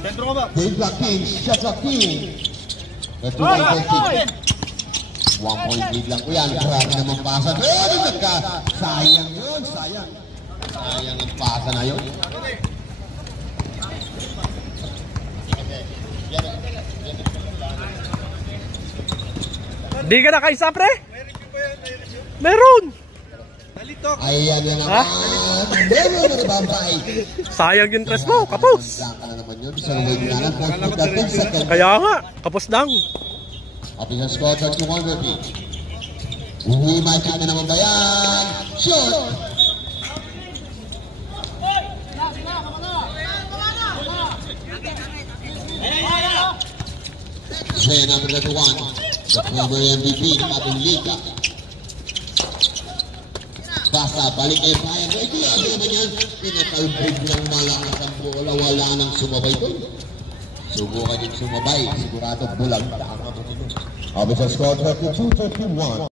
Dave Lakin, shot Lakin. Ito ang Benfica. 1 point lead lang po yan. Grabe naman pasa doon. Sayang yun, sayang. Sayang ang pasa na yun. Di ka na kaisa, pre? Meron! Ayan na naman. Meron na nababay. Sayang yung tres mo, kapos. Kaya nga, kapos lang. Official score 21 feet. Magic na naman ba yan? Shoot! Say number 1, the former MVP ng ating liga. Basta balik kay Brian. Ay, grabe naman yan. Pinatalbog ng malakas ang bola. Wala nang sumabay doon. Subukan yung sumabay. Sigurado bulag na ang kapatid. Official score 32-31.